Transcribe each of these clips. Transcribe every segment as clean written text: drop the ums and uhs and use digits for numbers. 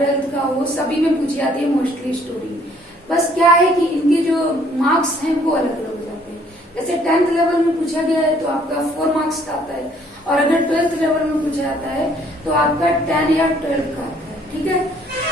12th का हो, सभी में पूछी जाती है मोस्टली स्टोरी। बस क्या है कि इनके जो मार्क्स हैं वो अलग अलग हो जाते हैं। जैसे 10th लेवल में पूछा गया है तो आपका 4 मार्क्स का आता है, और अगर 12th लेवल में पूछा जाता है तो आपका 10 या 12 का आता है। ठीक है,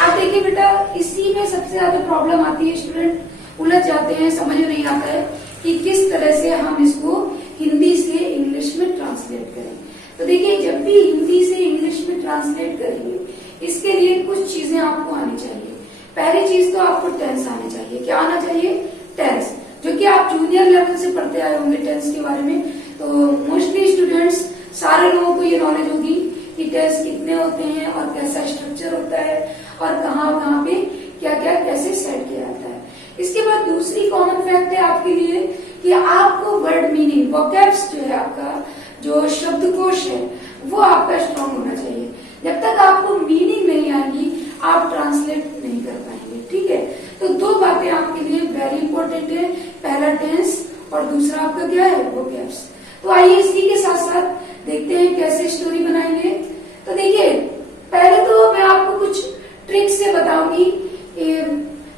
अब देखिए बेटा, इसी में सबसे ज्यादा प्रॉब्लम आती है, स्टूडेंट उलझ जाते हैं, समझ में नहीं आता है कि किस तरह से हम इसको हिंदी से इंग्लिश में ट्रांसलेट करें। तो देखिए, जब भी हिंदी से इंग्लिश में ट्रांसलेट करेंगे, इसके लिए कुछ चीजें आपको आनी चाहिए। पहली चीज तो आपको टेंस आनी चाहिए। क्या आना चाहिए? टेंस, जो कि आप जूनियर लेवल से पढ़ते आए होंगे टेंस के बारे में। तो मोस्टली स्टूडेंट्स, सारे लोगों को ये नॉलेज होगी कि टेंस कितने होते हैं और कैसा स्ट्रक्चर होता है और कहाँ पे क्या क्या कैसे सेट किया जाता है। इसके बाद दूसरी कॉमन फैक्ट है आपके लिए कि आपको वर्ड मीनिंग, वोकैब्स जो है आपका, जो शब्दकोश है, वो आपका स्ट्रांग होना चाहिए। जब तक आपको मीनिंग नहीं आएगी, आप ट्रांसलेट नहीं कर पाएंगे। ठीक है, तो दो बातें आपके लिए वेरी इंपॉर्टेंट है, पहला टेंस और दूसरा आपका क्या है? वोकैब्स। तो आइए इसी के साथ साथ देखते हैं कैसे स्टोरी बनाएंगे। तो देखिए, पहले तो मैं आपको कुछ ट्रिक्स से बताऊंगी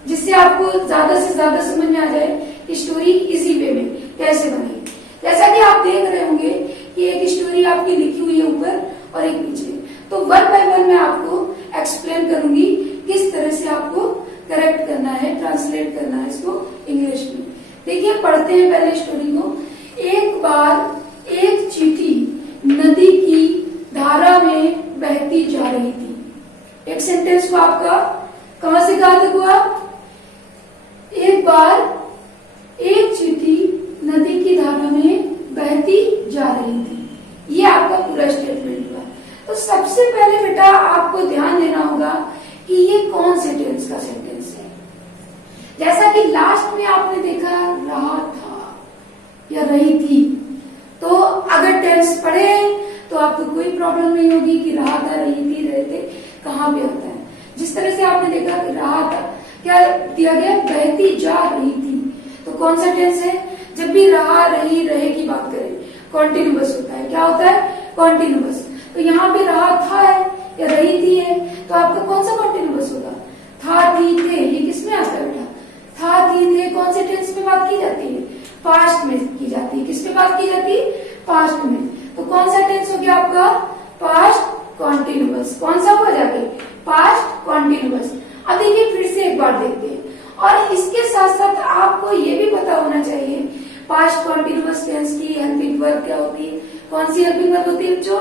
जिससे आपको ज्यादा से ज्यादा समझ में आ जाए कि स्टोरी इजी वे में कैसे बनेगी। जैसा कि आप देख रहे होंगे कि एक स्टोरी आपकी लिखी हुई है ऊपर और एक नीचे, तो वन बाय वन मैं आपको एक्सप्लेन करूंगी किस तरह से आपको करेक्ट करना है, ट्रांसलेट करना है इसको इंग्लिश में। देखिए, पढ़ते हैं पहले स्टोरी को। एक बार एक चींटी नदी की धारा में बहती जा रही थी। एक सेंटेंस को आपका कहां से कहां तक हुआ? एक बार एक चींटी नदी की धारा में बहती जा रही थी। ये आपका पूरा स्टेटमेंट हुआ। तो सबसे पहले बेटा आपको ध्यान देना होगा कि ये कौन से टेंस का सेंटेंस है। जैसा कि लास्ट में आपने देखा रहा था या रही थी, तो अगर टेंस पढ़े तो आपको कोई प्रॉब्लम नहीं होगी कि रहा था, रही थी, रहे थे कहां पे होता है। जिस तरह से आपने देखा कि रहा था, क्या दिया गया? बहती जा रही थी। तो कौन सा टेंस है? जब भी रहा, रही, रहे की बात करें, कॉन्टिन्यूअस होता है। क्या होता है? कॉन्टिन्यूअस। तो यहाँ पे रहा था है या रही थी है, तो आपका कौन सा कॉन्टिन्यूअस होगा? था, थी, थे। ये किसमें आता है बेटा? था, थी, थे कौन से टेंस में बात की जाती है? पास्ट में की जाती है। किस पे बात की जाती है? पास्ट में। तो कौन सा टेंस हो गया आपका? Past continuous. कौन सा हुआ जाके? Past continuous. अब देखिए, फिर से एक बार देखते हैं, और इसके साथ साथ आपको ये भी पता होना चाहिए पास्ट कॉन्टिन्यूअस टेंस की हेल्पिंग वर्ब क्या होती है। कौन सी हेल्पिंग वर्ब होती है बच्चों?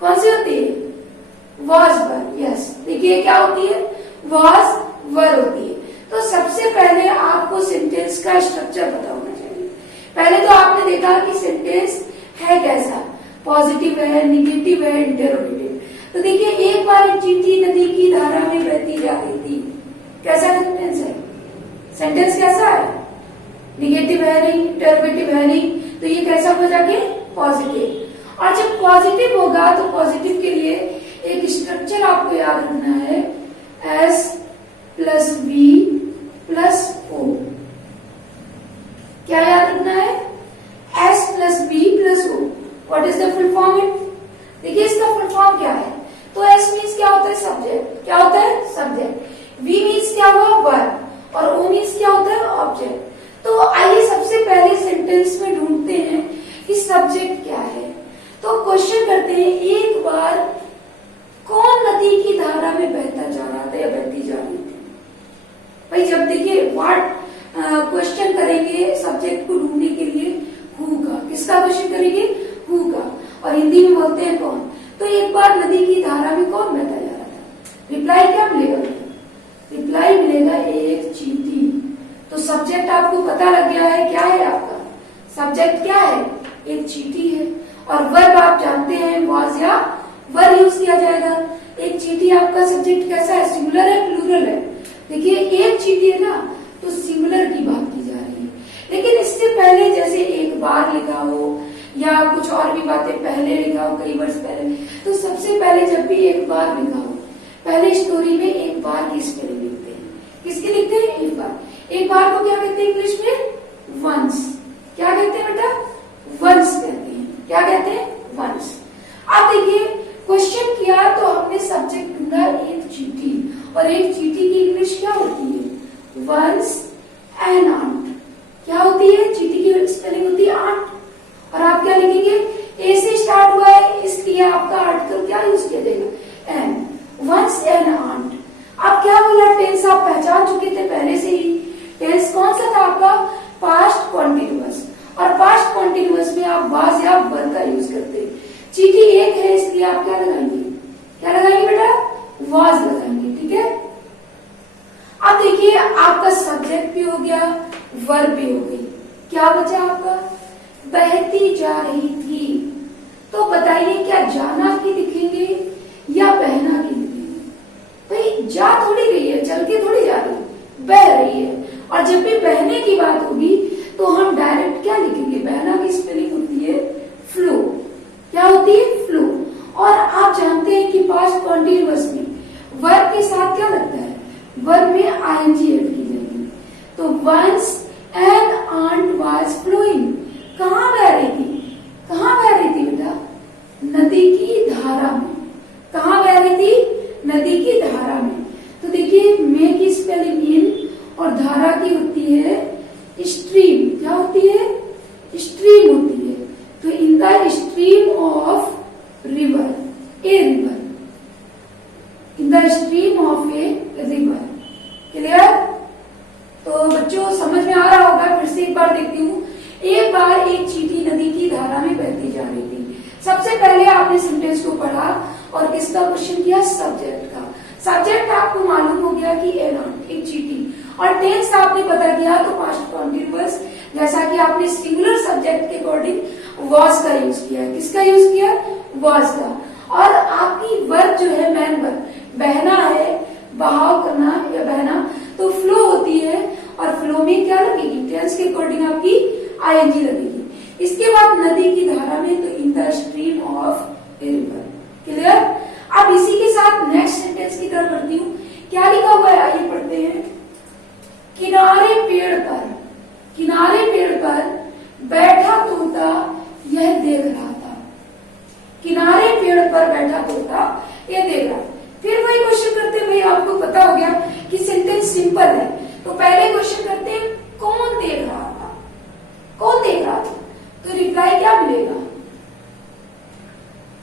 कौन सी होती है? Was were. यस, देखिए क्या होती है? वॉज वर होती है। तो सबसे पहले आपको सेंटेंस का स्ट्रक्चर पता होना चाहिए। पहले तो आपने देखा कि सेंटेंस है कैसा, पॉजिटिव है, निगेटिव है, इंटरोगेटिव। तो देखिए, एक बार एक चींटी नदी की धारा में बहती जा रही थी। कैसा सेंटेंस है? सेंटेंस कैसा है? निगेटिव है नहीं, इंटरोगेटिव है नहीं, तो ये कैसा हो जाके? पॉजिटिव। और जब पॉजिटिव होगा तो पॉजिटिव के लिए एक स्ट्रक्चर आपको याद रखना है, S plus B plus O. क्या याद रखना है? S plus B plus O. What is the full form? देखिए, इसका फुल फॉर्म क्या है? तो एस मीन्स क्या होता है? सब्जेक्ट। क्या होता है? सब्जेक्ट। वी मीन्स क्या हुआ? वर्ब। और ओ मीन्स क्या होता है? ऑब्जेक्ट। तो आइए सबसे पहले सेंटेंस में ढूंढते हैं कि सब्जेक्ट क्या है। तो क्वेश्चन करते हैं, एक बार कौन नदी की धारा में बहता जा रहा था या बहती जा रही थी? भाई, जब देखिए व्हाट क्वेश्चन करेंगे सब्जेक्ट को ढूंढने के लिए, हु का। किसका क्वेश्चन करेंगे? हु का। और हिंदी में बोलते हैं कौन। तो एक बार नदी की धारा में कौन बहता जा रहा था? रिप्लाई क्या मिलेगा? रिप्लाई मिलेगा एक चींटी। तो सब्जेक्ट आपको पता लग गया है, क्या है आपका सब्जेक्ट? क्या है? एक चींटी है। और वर्ब आप जानते हैं, वॉज या वर यूज किया जाएगा। एक चींटी आपका सब्जेक्ट कैसा है? सिंगुलर है, प्लूरल है? देखिए, एक चींटी है ना, तो सिंगुलर की बात की जा रही है। लेकिन इससे पहले जैसे एक बार लिखा हो या कुछ और भी बातें पहले लिखा हो, कई वर्ष पहले, तो सबसे पहले जब भी एक बार लिखा हो, पहले स्टोरी में एक बार की स्पेलिंग लिखते हैं। किसकी लिखते हैं? एक बार। एक बार को क्या कहते हैं इंग्लिश में? वंस। क्या कहते हैं बेटा? वंस कहते हैं। क्या कहते हैं? वंस। अब देखिए, क्वेश्चन किया तो हमने सब्जेक्ट ढूंढा एक चींटी। स्पेलिंग होती है आंट। और आप क्या लिखेंगे, ए से स्टार्ट हुआ है इसलिए आपका आर्टिकल क्या यूज किया जाएगा, एन। Once an aunt. अब क्या बोला, टेंस आप पहचान चुके थे पहले से ही। टेंस कौन सा था आपका, पास्ट कॉन्टिन्यूअस। और पास्ट कॉन्टिन्यूअस में आप वाज या वर का यूज करते हैं। चीटी एक है इसलिए आप क्या लगाएंगे, क्या लगाएंगे बेटा, वाज लगाएंगे। ठीक है, अब देखिए आपका सब्जेक्ट भी हो गया, वर्ब भी हो गई, क्या बचा आपका, बहती जा रही थी। तो बताइए क्या जाना की लिखेंगे या बहना की लिखेंगे। भाई जा थोड़ी रही है, चल के थोड़ी जा रही है, बह रही है। और जब भी बहने की बात होगी तो हम डायरेक्ट क्या लिखेंगे, बहना की स्पेलिंग होती है फ्लो। क्या होती है, फ्लो। और आप जानते हैं कि पास्ट कॉन्टिन्यूअस में वर्ब के साथ क्या लगता है, वर्ब में आईएनजी ऐड की जाएगी। तो once an ant was flowing, कहां बह रही थी, कहां बह रही थी बेटा, नदी की धारा में। कहां बह रही थी, नदी की धारा में। तो देखिए मे की स्पेलिंग इन और धारा की होती है स्ट्रीम। क्या होती है, स्ट्रीम होती है। तो in the stream of river, a river, in the stream of a river. Clear. तो बच्चों समझ में आ रहा होगा, फिर से एक बार देखती हूँ। एक बार एक चींटी नदी की धारा में बहती जा रही थी। सबसे पहले आपने सेंटेंस को पढ़ा और किसका क्वेश्चन किया, सब्जेक्ट का। सब्जेक्ट आपको मालूम हो गया कि एन आंट, एक चींटी। और टेंस आपने पता किया तो पास्ट कॉन्टिन्यूअस, जैसा कि आपने सिंगुलर सब्जेक्ट के अकॉर्डिंग वाज का यूज किया। किसका यूज किया, वाज का। और आपकी वर्ब जो है, मेन वर्ब बहना है, बहाव करना या बहना, तो फ्लो होती है। और फ्लो में क्या लगेगी, टेंस के अकॉर्डिंग आपकी आईएनजी लगेगी। इसके बाद नदी की धारा में तो in the stream of a river. Clear. अब इसी के साथ नेक्स्ट सेंटेंस की तरफ बढ़ती हूँ। क्या लिखा हुआ है, आइए पढ़ते हैं। किनारे पेड़ पर, किनारे पेड़ पर बैठा तोता यह देख रहा था। किनारे पेड़ पर बैठा तोता यह देख रहा। फिर वही क्वेश्चन करते हैं, भाई आपको पता हो गया कि सेंटेंस सिंपल है, तो पहले क्वेश्चन करते हैं कौन देख रहा था, कौन देख रहा था। तो रिप्लाई क्या मिलेगा,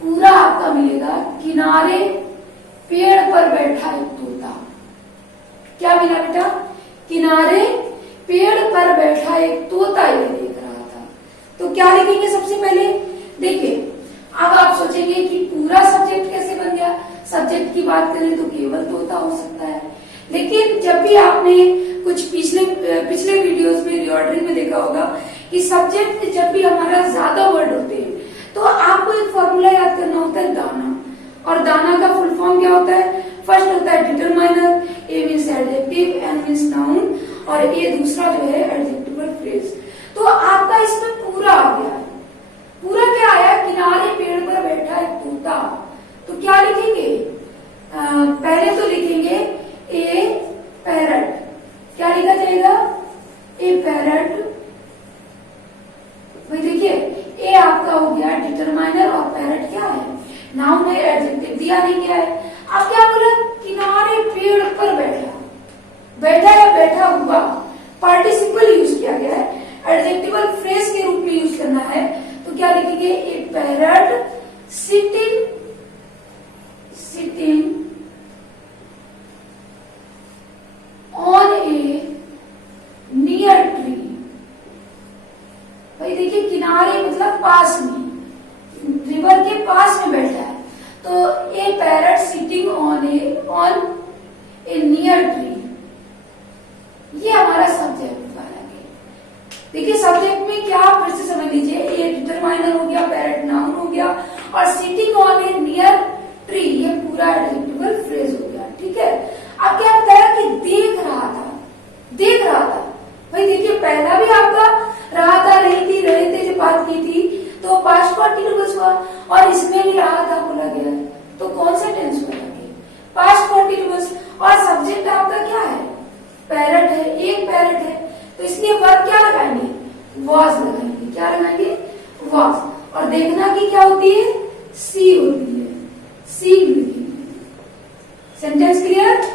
पूरा आपका मिलेगा, किनारे पेड़ पर बैठा एक तोता। क्या मिला बेटा, किनारे पेड़ पर बैठा एक तोता ये देख रहा था। तो क्या लिखेंगे सबसे पहले, देखिए अब आप सोचेंगे कि पूरा सब्जेक्ट कैसे बन गया। सब्जेक्ट की बात करें तो केवल तोता हो सकता है, लेकिन जब भी आपने कुछ पिछले वीडियोस में रिऑर्डरिंग में देखा होगा कि सब्जेक्ट जब भी हमारा ज्यादा वर्ड होते हैं तो आपको एक फॉर्मूला याद करना होता है, दाना। और दाना का फुल फॉर्म क्या होता है, फर्स्ट होता है determiner, A means adjective, N means noun, और ए दूसरा जो है एडजेक्टिवल फ्रेज। तो आपका इसमें पूरा आ गया। पूरा क्या आया, किनारे पेड़ पर बैठा एक तोता। तो क्या लिखेंगे, पहले तो लिखेंगे ए पैरट। क्या लिखा जाएगा, ए पैरट। भाई देखिए ए आपका हो गया डिटरमाइनर और पैरट क्या है, नाउन है, एडजेक्टिव दिया नहीं गया है। अब क्या बोला, किनारे पेड़ पर बैठा, बैठा या बैठा हुआ, पार्टिसिपल यूज किया गया है, एडजेक्टिवल फ्रेज के रूप में यूज करना है। तो क्या लिखेंगे, a parrot sitting, sitting on a near tree. भाई देखिए किनारे मतलब पास में, रिवर के पास में बैठा है। तो a parrot sitting on a near tree, ये हमारा सब्जेक्ट वाला है। देखिए सब्जेक्ट में क्या, फिर से समझ लीजिए, ये डिटरमाइनर हो गया, पैरट नाउन हो गया, और sitting on a near tree ये पूरा एडजेक्टिवल फ्रेज हो गया। ठीक है। अब क्या बताया कि देख रहा था, देख रहा था। भाई देखिए पहला भी आपका रहा था, रही थी, रहे थे जब बात की थी तो पास्ट कॉन्टिन्यूअस हुआ, और इसमें भी रहा था बोला गया है, तो कौन सा टेंस हुआ था, पास्ट कॉन्टिन्यूअस। और सब्जेक्ट आपका क्या है, पैरट है, एक पैरट है, तो इसलिए वर्ब क्या लगाएंगे, वाज लगाएंगे। क्या लगाएंगे, वाज। और देखना की क्या होती है, सी होती है, सी लिखेंगे। Sentence clear.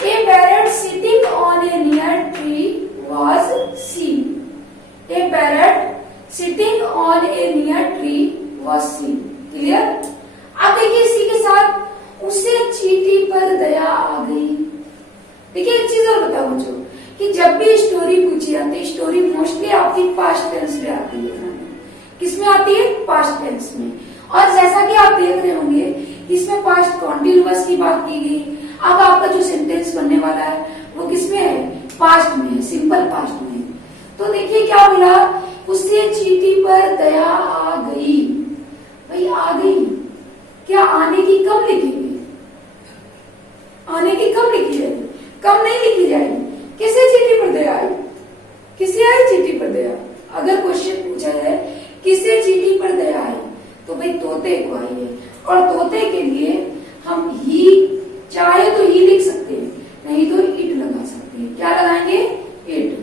A parrot sitting on a near tree was see. A parrot sitting on a near tree was seen. Clear. अब देखिए इसी के साथ उसे चींटी पर दया आ गई। देखिए एक चीज और बताओ मुझे कि जब भी स्टोरी पूछी जाती है, स्टोरी मोस्टली आपकी पास्ट टेंस में आती है। किसमें आती है? पास्ट टेंस में। और जैसा कि आप देख रहे होंगे इसमें पास्ट कॉन्टिन्यूअस की बात की गई। अब आपका जो सेंटेंस बनने वाला है वो किसमें है? पास्ट में है, सिंपल पास्ट में। तो देखिए क्या बोला, उससे चींटी पर दया आ गई। भाई आ गई, क्या आने की कब लिखेंगे? आने की कब लिखी जाएगी? कब नहीं लिखी जाएगी। किसे चींटी पर दया आई? किसे आई चींटी पर दया? अगर क्वेश्चन पूछा जाए किसे चींटी पर दया आई, तो भाई तोते को आई है। और तोते के लिए हम ही, चाहे तो ही लिख सकते हैं, नहीं तो इट लगा सकते हैं। क्या लगाएंगे? इट।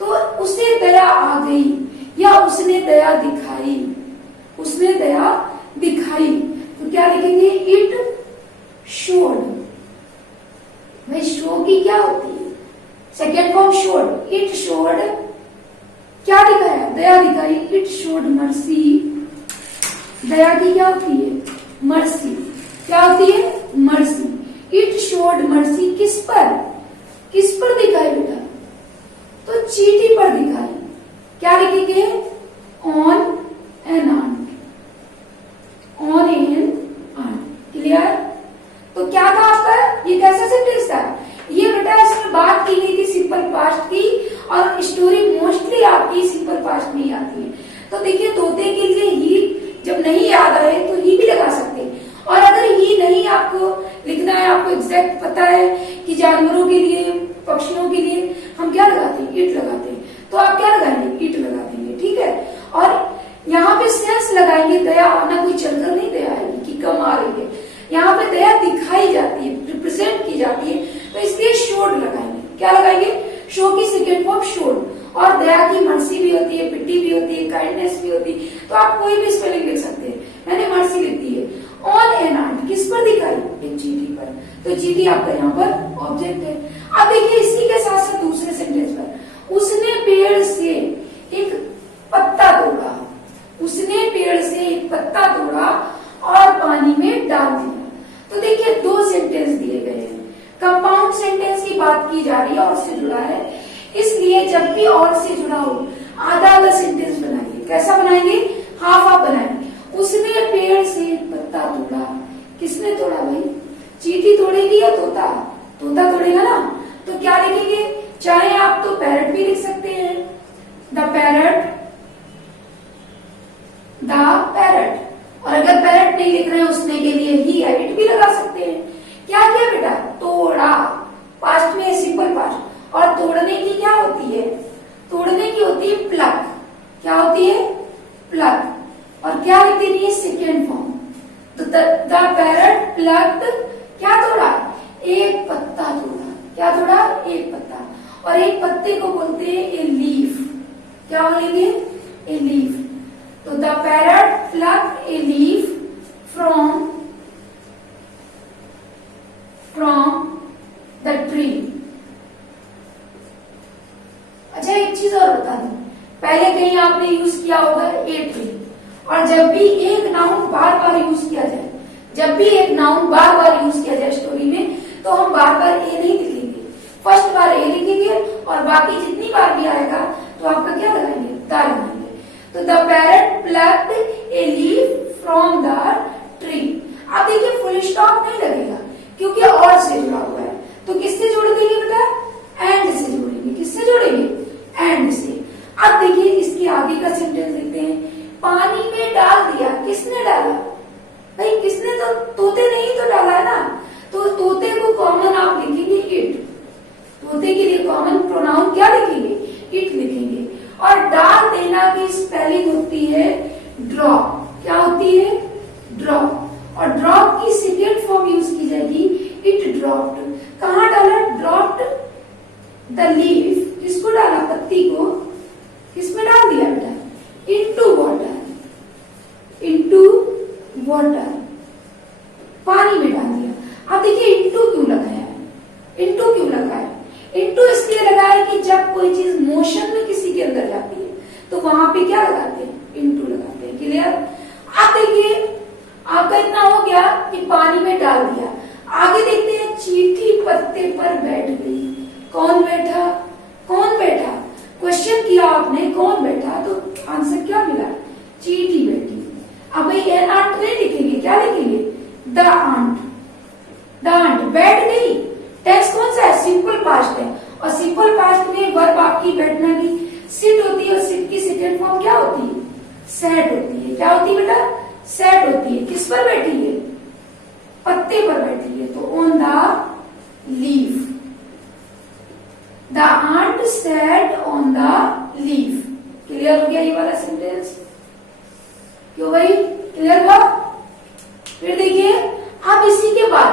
तो उसे दया आ गई या उसने दया दिखाई। उसने दया दिखाई तो क्या लिखेंगे? It showed. भाई शो की क्या होती है? Second form showed. It showed क्या दिखाया? दया दिखाई। It showed mercy. दया की क्या होती है? मर्सी। क्या होती है? मर्सी। इट शोड मर्सी किस पर? किस पर दिखाई बेटा? तो चींटी पर दिखाई। क्या लिखेंगे? On an ant. On an ant. Clear. तो क्या था आपका? ये कैसा सेंटेंस था? ये बेटा इसमें बात की गई थी सिंपल पास्ट की, और स्टोरी मोस्टली आपकी सिंपल पास्ट में ही आती है। तो देखिए तोते के लिए ही जब नहीं याद आए तो ही भी लगा सकते हैं। और अगर ही नहीं आपको लिखना है, आपको एग्जैक्ट पता है कि जानवरों के लिए, पक्षियों के लिए हम क्या लगाते हैं? इट लगाते हैं। तो आप क्या लगाएंगे? इट लगा देंगे। ठीक है। और यहाँ पे सेंस लगाएंगे। दया आना कोई चलकर नहीं दया आएगी कि कम आ रही है। यहाँ पे दया दिखाई जाती है, रिप्रेजेंट की जाती है, तो इसलिए शोड लगाएंगे। क्या लगाएंगे? शो की सेकेंड फॉर्म शोड। और दया की मर्सी भी होती है, पिटी भी होती है, काइंडनेस भी होती है। तो आप कोई भी स्पेलिंग लिख सकते हैं। मैंने मर्सी लिख दी है। ऑन एन आंट किस पर दिखाई? एक चींटी पर। तो चींटी आपका यहाँ पर ऑब्जेक्ट है। अब देखिए इसी के साथ साथ दूसरे सेंटेंस पर, उसने पेड़ से एक पत्ता तोड़ा। उसने पेड़ से एक पत्ता तोड़ा और पानी में डाल दिया। तो देखिए दो सेंटेंस दिए गए हैं। कंपाउंड सेंटेंस की बात की जा रही है, और से जुड़ा है, इसलिए जब भी और से जुड़ा हो आधा आधा सेंटेंस बनाइए। कैसा बनाएंगे? हाफ हाफ बनाएंगे। उसने पेड़ से एक पत्ता तोड़ा। किसने तोड़ा भाई? चींटी तोड़ेगी या तोता? तोता तोड़ेगा ना। तो क्या लिखेंगे? चाहे आप तो पैरट भी लिख सकते हैं, द पैरट, द पैरट। और अगर पैरट नहीं लिख रहे हैं उसने के लिए ही इट भी लगा सकते हैं। क्या किया बेटा? तोड़ा। पास्ट में सिंपल पास्ट। और तोड़ने की क्या होती है? तोड़ने की होती है प्लक। क्या होती है? प्लक। और क्या लिख देनी है? Second form. तो द पैरट प्लक्ड क्या तोड़ा? एक पत्ता तोड़ा। क्या तोड़ा? एक पत्ता। और एक पत्ते को बोलते हैं ए लीफ। क्या बोलेंगे? A leaf. तो the parrot plucked a leaf from the tree. अच्छा एक चीज और बता दूं, पहले कहीं आपने यूज किया होगा ए ट्री। और जब भी एक नाउन बार बार यूज किया जाए, जब भी एक नाउन बार बार यूज किया जाए स्टोरी में, तो हम बार बार ए नहीं लिखेंगे। फर्स्ट बार ए लिखेंगे और बाकी जितनी बार भी आएगा तो आपका क्या लगाएंगे? द लगाएंगे। तो the parrot plucked a leaf from the tree. अब देखिए फुल स्टॉप नहीं लगेगा क्योंकि और से जुड़ा हुआ है। तो किससे जोड़ देंगे बेटा? एंड से जोड़ेंगे। किससे जोड़ेंगे? एंड से। अब देखिए इसके आगे का सेंटेंस देखते हैं। पानी में डाल दिया। किसने डाला? भाई किसने? तो तोते ने ही तो डाला है ना। तो तोते को कॉमन आप लिखेंगे इट। तोते के लिए कॉमन प्रोनाउन क्या लिखेंगे? इट लिखेंगे। और डाल देना की स्पेलिंग होती है ड्रॉप। क्या होती है? ड्रॉप। और ड्रॉप की सेकेंड फॉर्म यूज की जाएगी इट ड्रॉप्ड। कहाँ डाला? Dropped the leaf. किसको डाला? पत्ती को। किसमें डाल दिया बेटा? Into water. Into water. पानी में डाल दिया। अब देखिए इनटू क्यों लगाया है? इनटू क्यों लगाया? इनटू इसलिए लगाया कि जब कोई चीज मोशन में किसी के अंदर जाती है तो वहां पे क्या लगाते हैं, इनटू लगाते हैं। क्लियर। अब देखिए आपका इतना हो गया कि पानी में डाल दिया। आगे देखते हैं, चींटी पत्ते पर बैठ गई। कौन बैठा, कौन बैठा, क्वेश्चन किया आपने कौन बैठा, तो आंसर क्या मिला, चींटी बैठी। अब भाई एन आंट नहीं लिखेंगे, क्या लिखेंगे, द आंट। द आंट बैठ गई। टेंस कौन सा है, सिंपल पास्ट है, और सिंपल पास्ट में वर्ब आपकी बैठना की सिट होती है, और सिट की सेकंड फॉर्म क्या होती है, सेट होती है। क्या होती है बेटा, सेट होती है। किस पर बैठी है, पत्ते पर बैठी है, तो on the leaf. The ant sat on the leaf. Clear हो गया ये वाला सेंटेंस, क्यों भाई, क्लियर हुआ। फिर देखिए अब इसी के बाद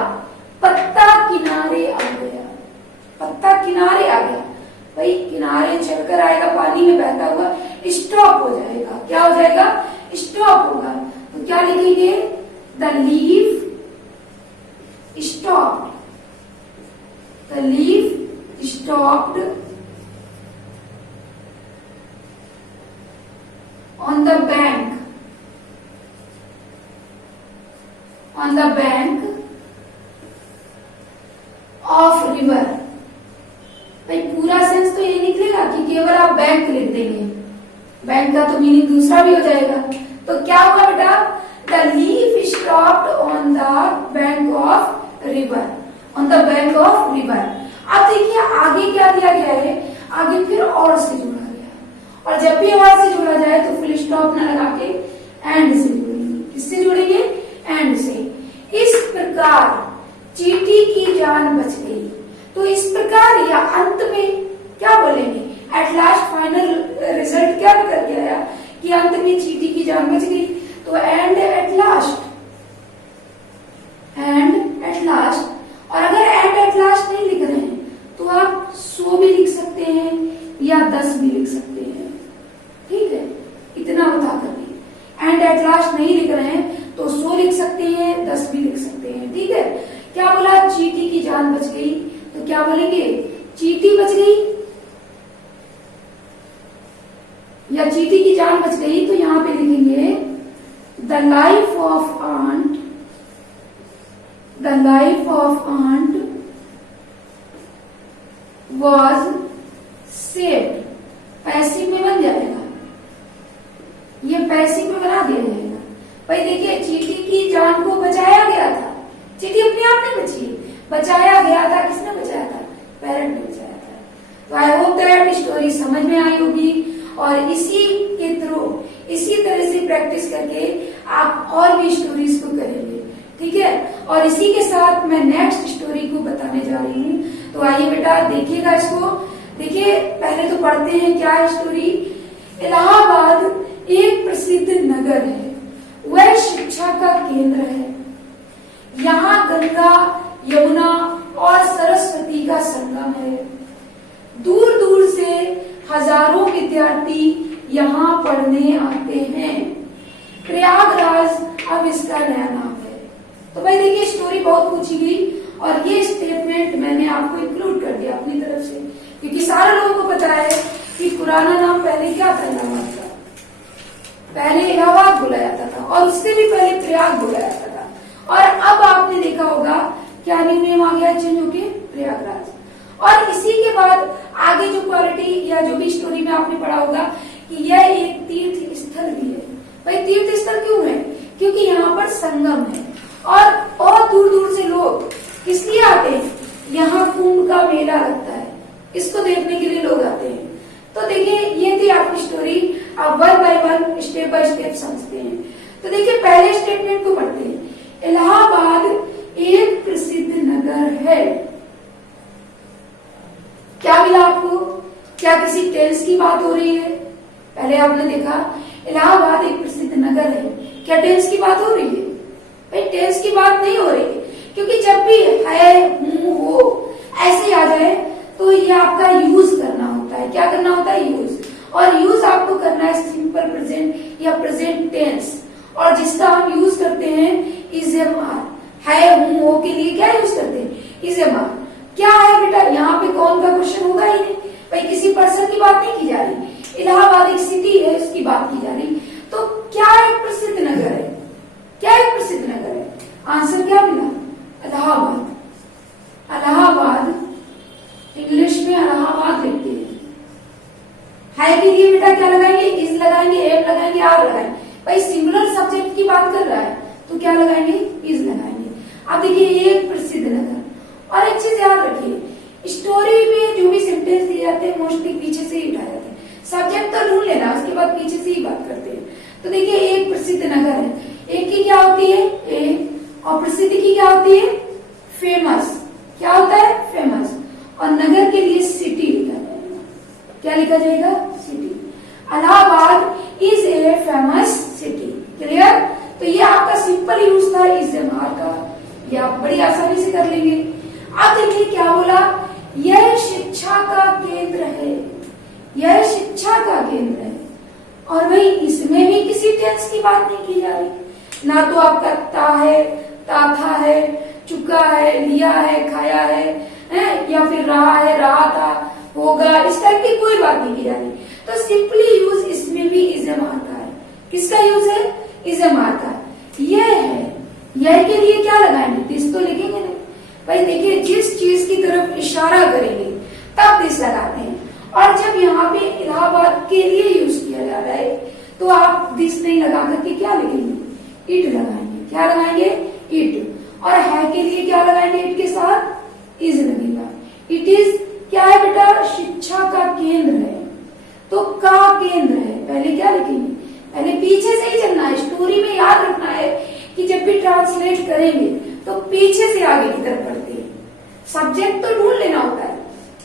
पत्ता किनारे आ गया। पत्ता किनारे आ गया, भाई किनारे चलकर आएगा, पानी में बहता हुआ, स्टॉप हो जाएगा। क्या हो जाएगा, स्टॉप होगा। तो क्या लिखेंगे, the leaf stopped. The leaf stopped on the bank. On the bank of river. भाई पूरा सेंस तो ये निकलेगा कि केवल आप बैंक लिख देंगे, बैंक का तो मीनिंग दूसरा भी हो जाएगा। तो क्या होगा बेटा, the leaf stopped on the bank of river. On the bank of river. अब देखिए आगे क्या दिया गया है, आगे फिर और से जोड़ा गया, और जब भी और से जोड़ा जाए तो फुल स्टॉप न लगा के एंड से जोड़ेंगे। किससे जोड़ेंगे, एंड से। इस प्रकार चींटी की जान बच गई। तो इस प्रकार या अंत में क्या बोलेंगे, एट लास्ट फाइनल रिजल्ट क्या निकल के आया कि अंत में चींटी की जान बच गई। तो and at last, and at last. और अगर एंड एट लास्ट नहीं लिख रहे हैं तो आप 100 भी लिख सकते हैं या 10 भी लिख सकते हैं। ठीक है, इतना बता करके। एंड एट लास्ट नहीं लिख रहे हैं तो 100 लिख सकते हैं, 10 भी लिख सकते हैं। ठीक है, क्या बोला, चींटी की जान बच गई, तो क्या बोलेंगे, चींटी बच गई या चींटी की जान बच गई। तो यहां पे लिखेंगे the life of ant. The life of ant was saved. Passive में बन जाएगा, ये पैसिव में बना दिया जाएगा। भाई देखिए चींटी की जान को बचाया गया था, चींटी अपने आप नहीं बची, बचाया गया था। किसने बचाया था, पेरेंट ने बचाया था। तो आई होप दैट स्टोरी समझ में आई होगी, और इसी के थ्रू इसी तरह से प्रैक्टिस करके आप और भी स्टोरीज को करेंगे। ठीक है, और इसी के साथ मैं नेक्स्ट स्टोरी को बताने जा रही हूँ। तो आइए बेटा देखिएगा इसको। देखिए पहले तो पढ़ते हैं क्या है स्टोरी। इलाहाबाद एक प्रसिद्ध नगर है, वह शिक्षा का केंद्र है। यहाँ गंगा, यमुना और सरस्वती का संगम है। दूर दूर से हजारों विद्यार्थी यहाँ पढ़ने आते हैं। प्रयागराज अब इसका नया नाम है। तो भाई देखिए स्टोरी बहुत पूछी गई, और ये स्टेटमेंट मैंने आपको इंक्लूड कर दिया अपनी तरफ से, क्योंकि सारे लोगों को पता है कि पुराना नाम पहले क्या था, इलाहाबाद का। पहले इलाहाबाद बोला जाता था, और उससे भी पहले प्रयाग बोला जाता था। और अब आपने देखा होगा क्या न्यू नेम आ गया चेंज होके, प्रयागराज। और इसी के बाद आगे जो क्वालिटी या जो भी स्टोरी में आपने पढ़ा होगा कि यह एक तीर्थ स्थल भी है। भाई तीर्थ स्थल क्यों है, क्योंकि यहाँ पर संगम है, और दूर दूर से लोग किस लिए आते हैं, यहाँ कुंभ का मेला लगता है, इसको देखने के लिए लोग आते हैं। तो देखिए ये थी आपकी स्टोरी। आप one by one step by step समझते हैं। तो देखिए पहले स्टेटमेंट को पढ़ते हैं। इलाहाबाद एक प्रसिद्ध नगर है। क्या मिला आपको, क्या किसी टेंस की बात हो रही है। पहले आपने देखा इलाहाबाद एक प्रसिद्ध नगर है, क्या टेंस की बात हो रही है। भाई टेंस की बात नहीं हो रही है, क्योंकि जब भी है, हूं, हो ऐसे आ जाए तो ये आपका यूज करना होता है। क्या करना होता है, यूज। और यूज आपको करना है सिंपल प्रेजेंट या प्रेजेंट टेंस, और जिसका हम यूज करते हैं इज एम आर। है, हूं, हो के लिए क्या यूज करते हैं, इज एम आर। क्या है बेटा, यहाँ पे कौन का क्वेश्चन होगा ही नहीं। भाई किसी पर्सन की बात नहीं की जा रही, इलाहाबाद एक सिटी है, उसकी बात की जा रही। तो क्या एक प्रसिद्ध नगर है? क्या एक प्रसिद्ध नगर है? आंसर क्या मिला? इलाहाबाद। इलाहाबाद, इंग्लिश में इलाहाबाद लिखते हैं। है के लिए बेटा क्या लगाएंगे? इज लगाएंगे, एम लगाएंगे, आर लगाएंगे। भाई सिंगुलर सब्जेक्ट की बात कर रहा है तो क्या लगाएंगे? इज लगाएंगे। अब देखिए एक प्रसिद्ध नगर। और एक चीज याद रखिए, स्टोरी में जो भी सेंटेंस दिए जाते हैं मोस्टली पीछे से ही उठाए जाते हैं। सब्जेक्ट तो ढूंढ लेना, उसके बाद पीछे से ही बात करते हैं। तो देखिए एक प्रसिद्ध नगर है, एक की क्या होती है? ए, और प्रसिद्ध की क्या होती है? फेमस। क्या होता है? फेमस। और नगर के लिए सिटी लिखा जाएगा। क्या लिखा जाएगा? City. Allahabad is a famous city. Clear? तो ये आपका सिंपल यूज था इस जमार का, ये आप बड़ी आसानी से कर लेंगे। अब देखिए क्या बोला, यह शिक्षा का केंद्र है। यह शिक्षा का केंद्र है। और भाई इसमें भी किसी टेंस की बात नहीं की जा रही, ना तो आपका ता है, ताथा है, चुका है, लिया है, खाया है, या फिर रहा है, रहा था, होगा, इस टाइप की कोई बात नहीं की जा रही। तो सिंपली यूज इसमें भी इज़म आता है। किसका यूज है? इज़म आता है। यह है, यह के लिए क्या लगाएंगे? दिस तो लिखेंगे नहीं। भाई देखिए जिस चीज की तरफ इशारा करेंगे तब दिस लगाते हैं, और जब यहाँ पे इलाहाबाद के लिए यूज किया जा रहा है तो आप दिस नहीं लगा करके क्या लिखेंगे? इट लगाएंगे। क्या लगाएंगे? इट। और है के लिए क्या लगाएंगे? इट के साथ इज लगेगा। इट इज क्या है बेटा? शिक्षा का केंद्र है। तो का केंद्र है, पहले क्या लिखेंगे? पहले पीछे से ही चलना है। स्टोरी में याद रखना है कि जब भी ट्रांसलेट करेंगे तो पीछे से आगे की तरफ बढ़ते हैं। सब्जेक्ट तो ढूंढ लेना होता है,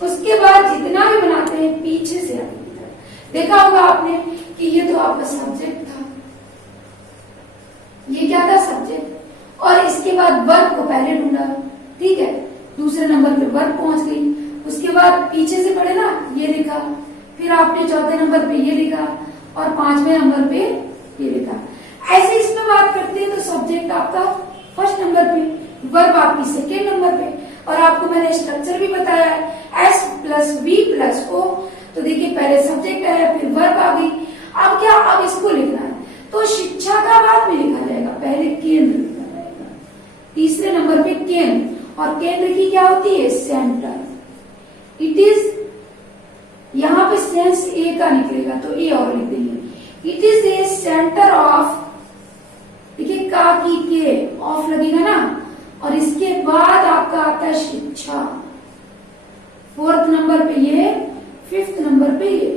उसके बाद जितना भी बनाते हैं पीछे से आगे की तरफ। देखा होगा आपने कि ये तो आपका सब्जेक्ट था, ये क्या था? सब्जेक्ट। और इसके बाद वर्ब को पहले ढूंढा, ठीक है, दूसरे नंबर पे वर्ब पहुंच गई, उसके बाद पीछे से पढ़े ना, ये लिखा, फिर आपने चौथे नंबर पे ये लिखा, और पांचवें नंबर पे ये लिखा। ऐसे इसमें बात करते हैं तो सब्जेक्ट आपका फर्स्ट नंबर पे, वर्ब आपकी सेकेंड नंबर पे, और आपको मैंने स्ट्रक्चर भी बताया है S plus V plus O. तो देखिए पहले सब्जेक्ट आया, फिर वर्ब आ गई। अब क्या? अब इसको लिखना है तो शिक्षा का बाद में लिखा जाएगा, पहले केंद्र लिखा जाएगा, तीसरे नंबर पे केंद्र। और केंद्र की क्या होती है? सेंटर। इट इज, यहाँ पे सेंस ए का निकलेगा तो ए और लिख देंगे। It is a centre of, देखिए का की के ऑफ लगेगा ना, और इसके बाद आपका आता है शिक्षा, फोर्थ नंबर पे ये, फिफ्थ नंबर पे ये,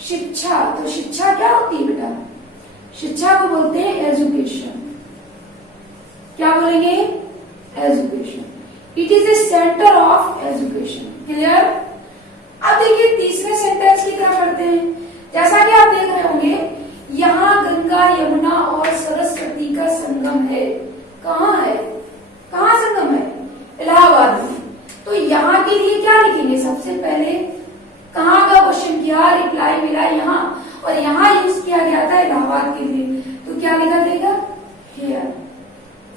शिक्षा। तो शिक्षा क्या होती है बेटा? शिक्षा को बोलते हैं एजुकेशन। क्या बोलेंगे? Education. It is a centre of education. Clear? अब देखिए तीसरे सेंटेंस की तरफ बढ़ते हैं। जैसा कि आप देख रहे होंगे, यहाँ गंगा यमुना और सरस्वती का संगम है। कहाँ है? कहाँ संगम है? इलाहाबाद में। तो यहाँ के लिए क्या लिखेंगे? सबसे पहले कहाँ का क्वेश्चन किया, रिप्लाई मिला यहाँ, और यहाँ यूज किया गया था इलाहाबाद के लिए, तो क्या लिखा जाएगा? हेयर।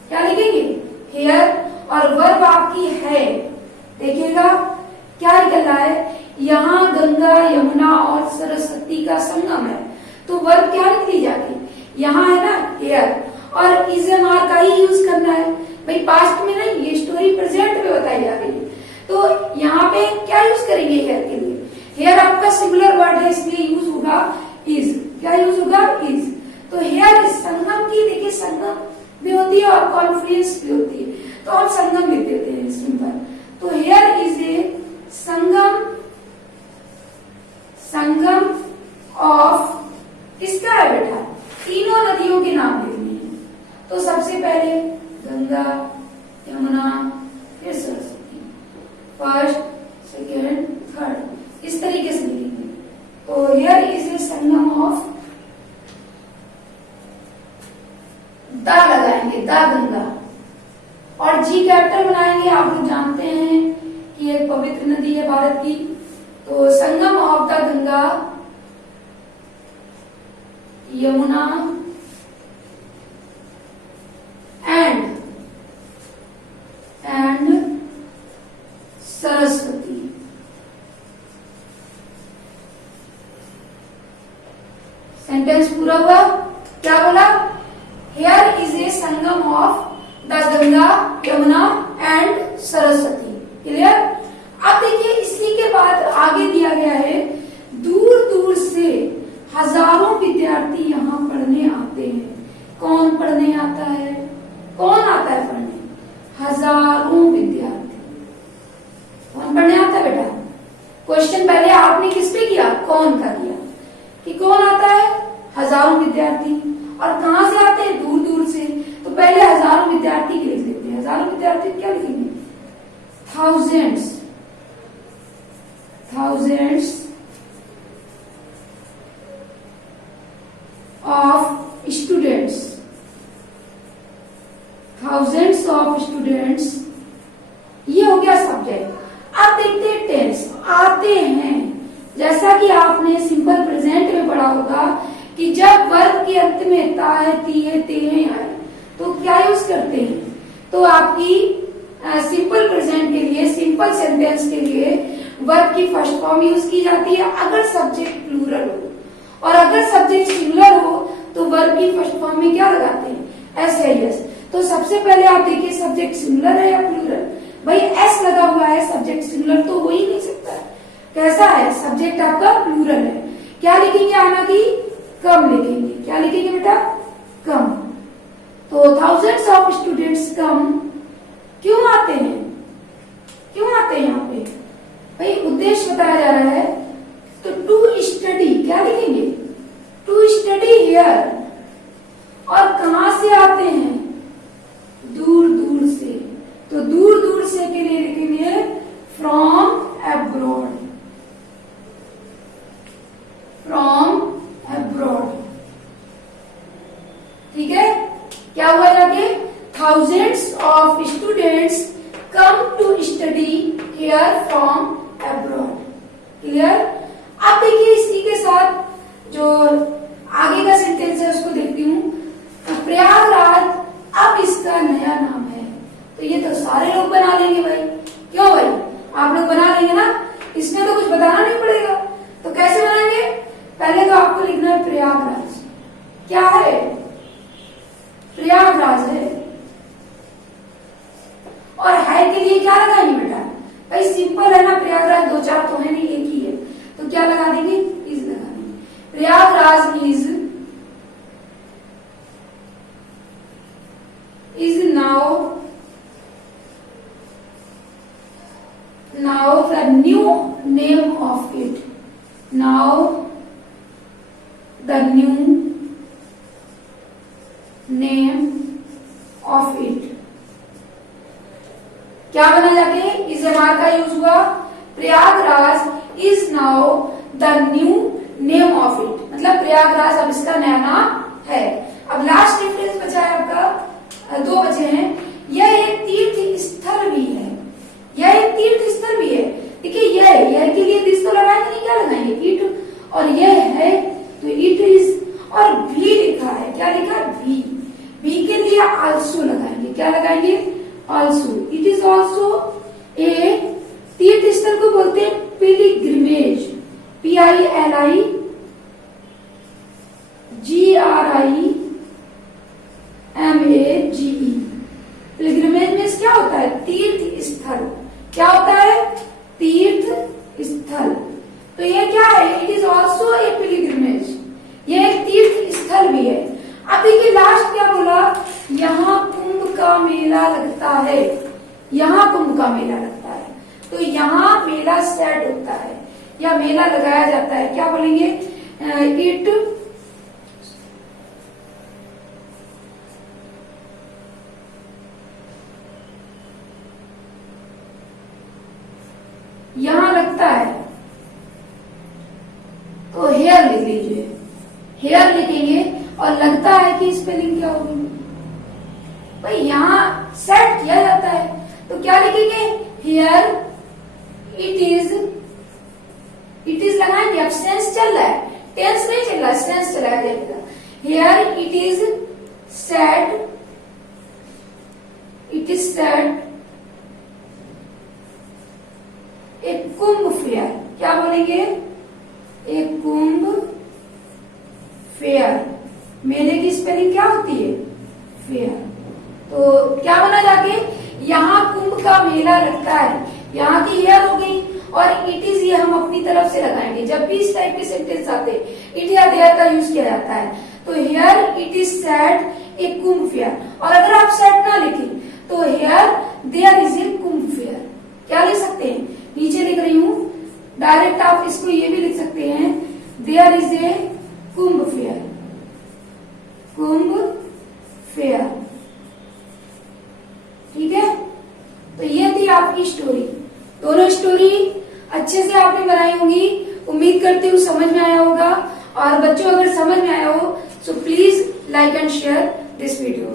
क्या लिखेंगे? हेयर। और वर्ब आपकी है, देखिएगा क्या निकल रहा है, यहाँ गंगा यमुना और सरस्वती का संगम है, तो वर्ब क्या निकली जाती? यहाँ है ना हेयर, और इज़-एम-आर का ही यूज करना है। भाई पास्ट में नहीं, ये स्टोरी प्रेजेंट में बताई जा रही है, तो यहाँ पे क्या यूज करेंगे हेयर के लिए? हेयर आपका सिंगुलर वर्ड है, इसलिए यूज होगा इज। क्या यूज होगा? इज। तो हेयर संगम की, देखिए संगम भी होती है और कॉन्फ्लुएंस भी होती है, तो हम संगम लिख देते हैं सिंपल। तो hair is a Sangam, Sangam of, किसका है बेटा? तीनों नदियों के नाम लिखने हैं। तो सबसे पहले गंगा, यमुना, फिर सरस्वती, फर्स्ट, सेकेंड, थर्ड, इस तरीके से लिखेंगे। तो here is a sangam of, दा लगाएंगे, दा गंगा, और जी कैपिटल बनाएंगे। आप लोग जानते हैं कि एक पवित्र नदी है भारत की, तो sangam of the Ganga, Yamuna and Saraswati. पूरा हुआ। क्या बोला? Here is a sangam of the Ganga, Yamuna and Saraswati. Clear? अब देखिए इसी के बाद आगे दिया गया है, दूर दूर से हजारों विद्यार्थी यहाँ पढ़ने आते हैं। कौन पढ़ने आता है? कौन आता है पढ़ने? हजारों विद्यार्थी। कौन पढ़ने आता है बेटा? क्वेश्चन पहले आपने किस पे किया? कौन का किया कि कौन आता है? हजारों विद्यार्थी। और कहां से आते हैं? दूर दूर से। तो पहले हजारों विद्यार्थी के लिख देते हैं। हजारों विद्यार्थी क्या लिखेंगे? Thousands, thousands of students, thousands of students. ये हो गया सब्जेक्ट। अब देखते हैं टेंस। आते हैं, जैसा कि आपने सिंपल प्रेजेंट में पढ़ा होगा कि जब वर्ब के अंत में ता है, ती है, ते है आए तो क्या यूज करते हैं? तो आपकी सिंपल प्रेजेंट के लिए, सिंपल सेंटेंस के लिए वर्ब की फर्स्ट फॉर्म यूज की जाती है अगर सब्जेक्ट प्लूरल हो, और अगर सब्जेक्ट सिंगुलर हो तो वर्ब की फर्स्ट फॉर्म में क्या लगाते हैं? एस या एस। तो सबसे पहले आप देखिए सब्जेक्ट सिंगुलर है या प्लूरल? भाई एस लगा हुआ है, सब्जेक्ट सिंगुलर तो हो ही नहीं सकता है। कैसा है? सब्जेक्ट आपका प्लूरल है। क्या लिखेंगे? आना की कम लिखेंगे। क्या लिखेंगे बेटा? कम। तो थाउजेंड्स ऑफ स्टूडेंट्स कम। क्यों आते हैं? क्यों आते हैं यहाँ पे? भाई उद्देश्य बताया जा रहा है। तो टू स्टडी, क्या लिखेंगे? To study here. और कहां से आते हैं? दूर दूर से। तो दूर दूर से के लिए लिखेंगे फ्रॉम अब्रॉड, फ्रॉम अब्रॉड। ठीक है? क्या हुआ जाके? Thousands of students come to study here from abroad. Clear? अब देखिए इसी के साथ जो आगे का सेंटेंस है उसको देखती हूँ। प्रयागराज अब इसका नया नाम है। तो ये तो सारे लोग बना लेंगे भाई। क्यों भाई? आप लोग बना लेंगे ना, इसमें तो कुछ बताना नहीं पड़ेगा। तो कैसे बनाएंगे? पहले तो आपको लिखना है प्रयागराज। क्या है? प्रयागराज है। और है के लिए क्या लगाएंगे बेटा? भाई सिंपल है ना, प्रयागराज दो चार तो है नहीं, एक ही है। तो क्या लगा देंगे? इज लगा देंगे। Prayagraj is now the new name of it. Now the new name of it. क्या बना जाके? इस एमआर का यूज हुआ। Prayagraj is now the new name of it, मतलब प्रयागराज अब इसका नया नाम है। अब लास्ट डिफरेंस बचा है आपका, दो बचे हैं। यह एक तीर्थ स्थल भी है। यह एक तीर्थ स्थल भी है। देखिए यह के लिए दिस तो लगाएंगे नहीं, क्या लगाएंगे? इट। और यह है तो इट इज। और भी लिखा है, क्या लिखा है? भी के लिए आल्सो लगाएंगे। क्या लगाएंगे? Also. It is also a तीर्थ स्थल को बोलते हैं पिलिग्रिमेज। PILIGRIMAGE। पिलिग्रिमेज में क्या होता है? तीर्थ स्थल। क्या होता है? तीर्थ स्थल। तो ये क्या है? It is also a pilgrimage. ये एक तीर्थ स्थल भी है। अब देखिए लास्ट क्या बोला? यहाँ कुंभ का मेला लगता है। यहाँ कुंभ का मेला लगता है। तो यहाँ मेला सेट होता है या मेला लगाया जाता है। क्या बोलेंगे? इट यहाँ लगता है। तो हेयर लिख लीजिए। हेयर लिखेंगे और लगता है कि स्पेलिंग क्या होगी? भाई यहाँ सेट किया जाता है। तो क्या लिखेंगे? हेयर इट इज लगाएंगे। अब सेंस चल रहा है, टेंस नहीं चल रहा, सेंस चलाया जाएगा। हेयर इट इज सेट, एक कुंभ फेयर। क्या बोलेंगे? एक कुंभ फेयर, मेले की स्पेलिंग क्या होती है? फेयर। तो क्या बना जाके, यहाँ कुंभ का मेला लगता है, यहाँ की हेयर हो गई, और इट इज ये हम अपनी तरफ से लगाएंगे। जब भी इस टाइप के सेंटेंस आते इट या देयर का यूज किया जाता है। तो here it is said a Kumbh fair, और अगर आप सेड ना लिखें तो here there is a Kumbh fair. क्या लिख सकते हैं? नीचे लिख रही हूं, डायरेक्ट आप इसको ये भी लिख सकते हैं, there is a Kumbh fair, Kumbh fair. ठीक है, तो ये थी आपकी स्टोरी। दोनों स्टोरी अच्छे से आपने बनाई होंगी, उम्मीद करती हूँ समझ में आया होगा। और बच्चों अगर समझ में आया हो so please like and share this video.